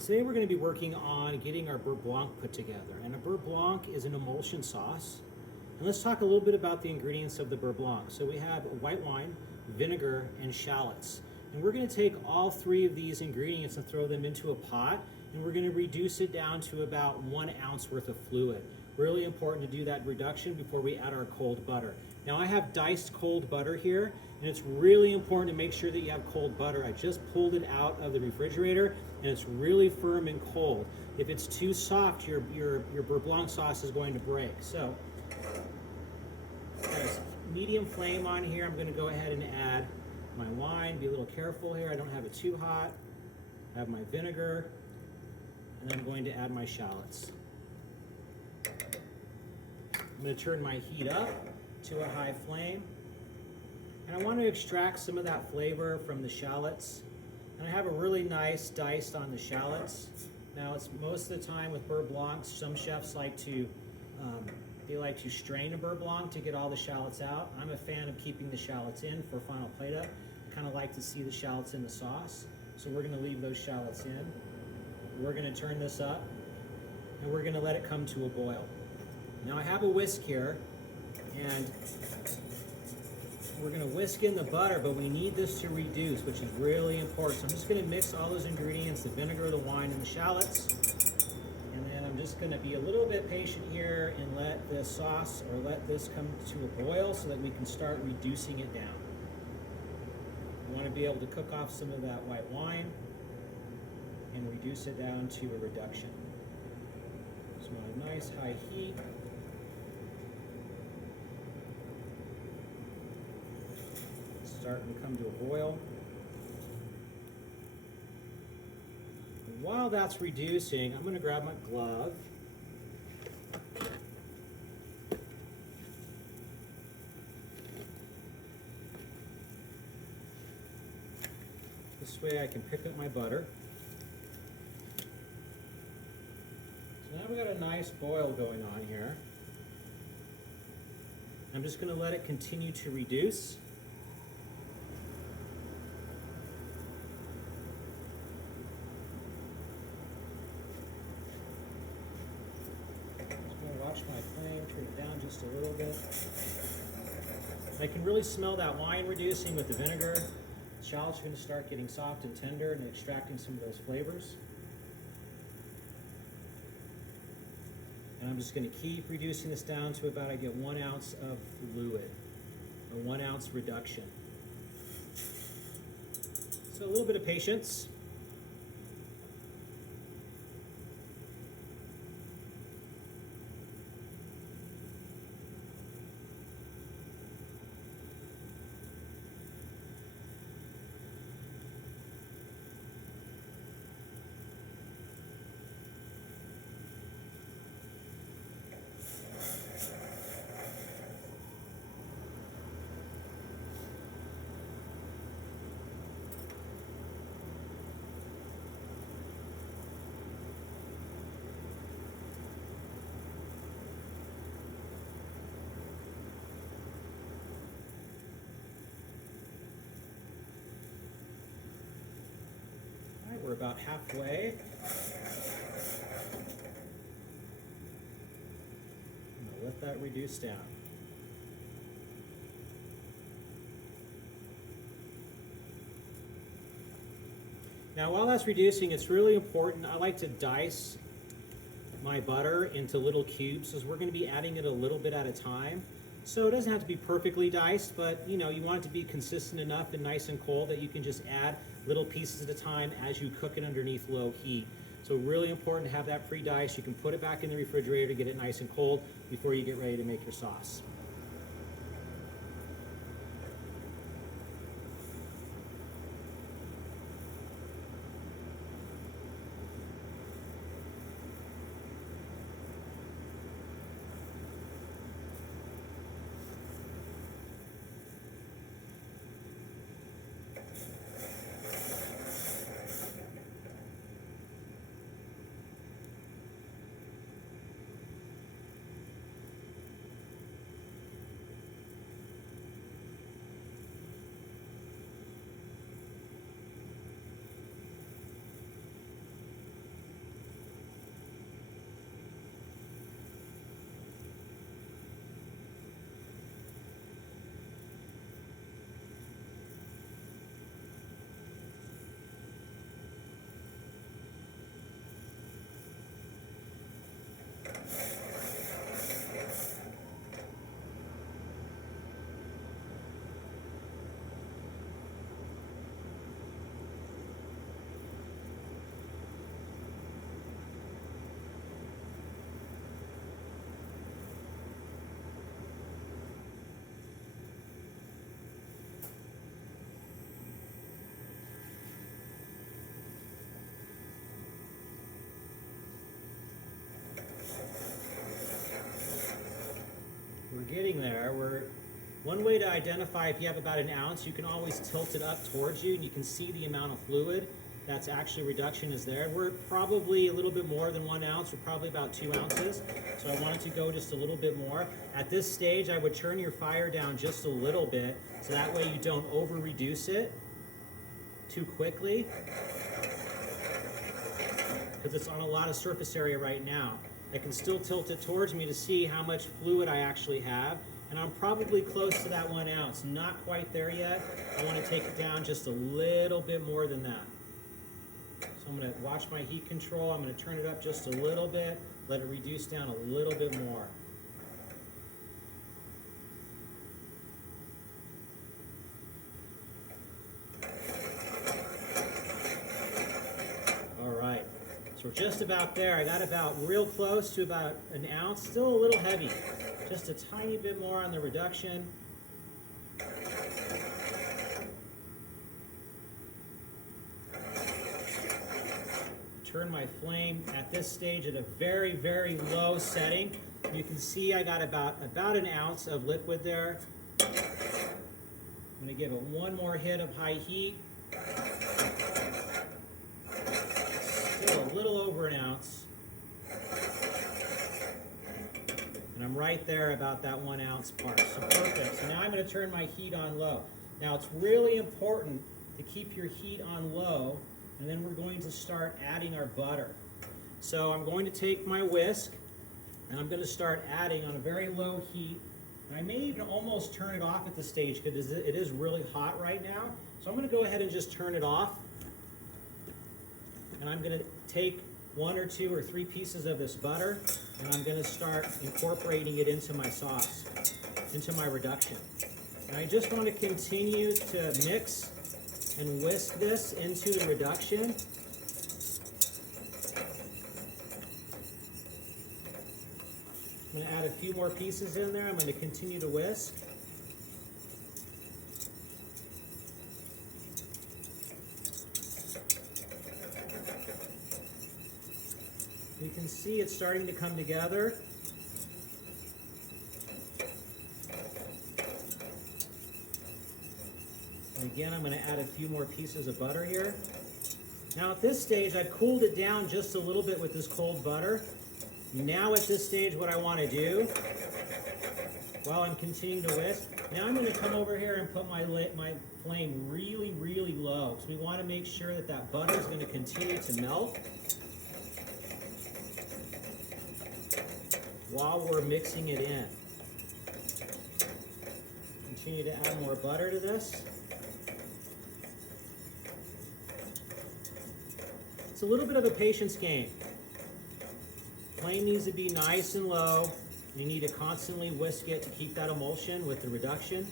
Today we're going to be working on getting our Beurre Blanc put together. And a Beurre Blanc is an emulsion sauce. And let's talk a little bit about the ingredients of the Beurre Blanc. So we have white wine, vinegar, and shallots. And we're going to take all three of these ingredients and throw them into a pot, and we're going to reduce it down to about 1 ounce worth of fluid. Really important to do that reduction before we add our cold butter. Now I have diced cold butter here, and it's really important to make sure that you have cold butter. I just pulled it out of the refrigerator, and it's really firm and cold. If it's too soft, your Beurre Blanc sauce is going to break. So, there's medium flame on here. I'm going to go ahead and add my wine. Be a little careful here. I don't have it too hot. I have my vinegar, and then I'm going to add my shallots. I'm going to turn my heat up to a high flame. And I want to extract some of that flavor from the shallots. And I have a really nice diced on the shallots. Now, it's most of the time with Beurre Blancs, some chefs like to strain a Beurre Blanc to get all the shallots out. I'm a fan of keeping the shallots in for final plate up. I kind of like to see the shallots in the sauce. So we're going to leave those shallots in. We're going to turn this up, and we're going to let it come to a boil. Now I have a whisk here, and we're going to whisk in the butter, but we need this to reduce, which is really important. So I'm just going to mix all those ingredients, the vinegar, the wine, and the shallots. And then I'm just going to be a little bit patient here and let this sauce, or let this come to a boil so that we can start reducing it down. We want to be able to cook off some of that white wine and reduce it down to a reduction. So on a nice high heat. Starting to come to a boil. And while that's reducing, I'm going to grab my glove. This way I can pick up my butter. So now we've got a nice boil going on here. I'm just going to let it continue to reduce. Watch my flame, turn it down just a little bit. I can really smell that wine reducing with the vinegar. The shallots are going to start getting soft and tender and extracting some of those flavors. And I'm just going to keep reducing this down to about, I get 1 ounce of fluid, or 1 ounce reduction. So a little bit of patience. We're about halfway. I'm going to let that reduce down. Now while that's reducing, it's really important, I like to dice my butter into little cubes, because we're going to be adding it a little bit at a time. So it doesn't have to be perfectly diced, but you want it to be consistent enough and nice and cold that you can just add little pieces at a time as you cook it underneath low heat. So really important to have that pre-diced. You can put it back in the refrigerator to get it nice and cold before you get ready to make your sauce. getting there. One way to identify if you have about an ounce, you can always tilt it up towards you and you can see the amount of fluid that's actually reduction is there. We're probably a little bit more than 1 ounce. We're probably about 2 ounces. So I wanted to go just a little bit more. At this stage, I would turn your fire down just a little bit so that way you don't over reduce it too quickly, because it's on a lot of surface area right now. I can still tilt it towards me to see how much fluid I actually have. And I'm probably close to that 1 ounce. Not quite there yet. I want to take it down just a little bit more than that. So I'm going to watch my heat control. I'm going to turn it up just a little bit, let it reduce down a little bit more. All right, so we're just about there. I got about real close to about an ounce, still a little heavy. Just a tiny bit more on the reduction. Turn my flame at this stage at a very, very low setting. You can see I got about an ounce of liquid there. I'm going to give it one more hit of high heat. Still a little over an ounce. And I'm right there about that 1 ounce part. So perfect. So now I'm going to turn my heat on low. Now it's really important to keep your heat on low, and then we're going to start adding our butter. So I'm going to take my whisk and I'm going to start adding on a very low heat. And I may even almost turn it off at this stage because it is really hot right now. So I'm going to go ahead and just turn it off. And I'm going to take 1 or 2 or 3 pieces of this butter, and I'm going to start incorporating it into my sauce, into my reduction. And I just want to continue to mix and whisk this into the reduction. I'm going to add a few more pieces in there. I'm going to continue to whisk. You can see it's starting to come together. And again, I'm going to add a few more pieces of butter here. Now at this stage, I've cooled it down just a little bit with this cold butter. Now at this stage, what I want to do, while I'm continuing to whisk, now I'm going to come over here and put my flame really, really low. So we want to make sure that that butter is going to continue to melt while we're mixing it in. Continue to add more butter to this. It's a little bit of a patience game. Flame needs to be nice and low. You need to constantly whisk it to keep that emulsion with the reduction.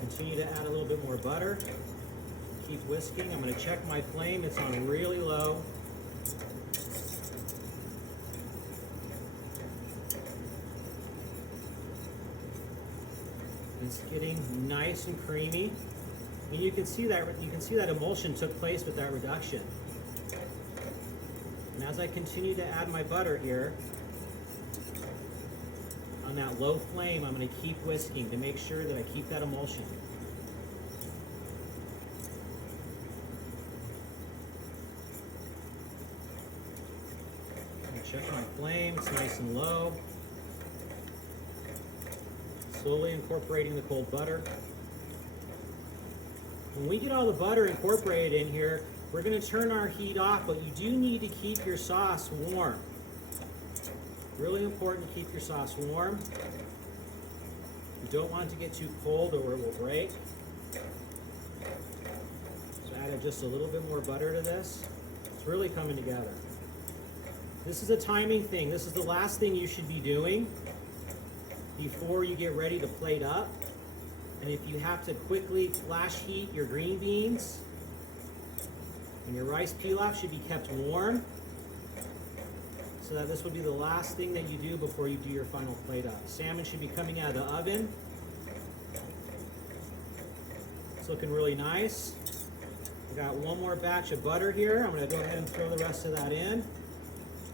Continue to add a little bit more butter. Keep whisking. I'm going to check my flame. It's on really low. It's getting nice and creamy. And you can see that emulsion took place with that reduction. And as I continue to add my butter here, on that low flame, I'm going to keep whisking to make sure that I keep that emulsion. Check my flame, it's nice and low. Slowly incorporating the cold butter. When we get all the butter incorporated in here, we're going to turn our heat off, but you do need to keep your sauce warm. Really important to keep your sauce warm. You don't want it to get too cold or it will break. So add just a little bit more butter to this. It's really coming together. This is a timing thing. This is the last thing you should be doing before you get ready to plate up. And if you have to quickly flash heat your green beans, and your rice pilaf should be kept warm, so that this would be the last thing that you do before you do your final plate up. Salmon should be coming out of the oven. It's looking really nice. I got one more batch of butter here. I'm going to go ahead and throw the rest of that in.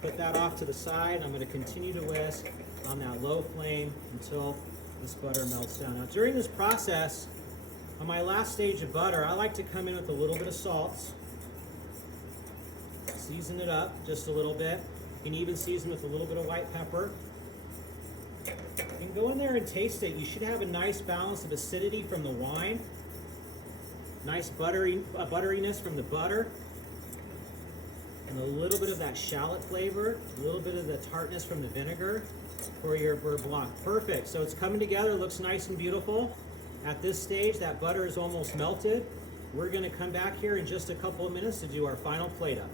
Put that off to the side. I'm going to continue to whisk on that low flame until this butter melts down. Now during this process, on my last stage of butter, I like to come in with a little bit of salt. Season it up just a little bit. You can even season with a little bit of white pepper. And go in there and taste it. You should have a nice balance of acidity from the wine. Nice butteriness from the butter. And a little bit of that shallot flavor. A little bit of the tartness from the vinegar for your Beurre Blanc. Perfect. So it's coming together. Looks nice and beautiful. At this stage, that butter is almost melted. We're going to come back here in just a couple of minutes to do our final plate up.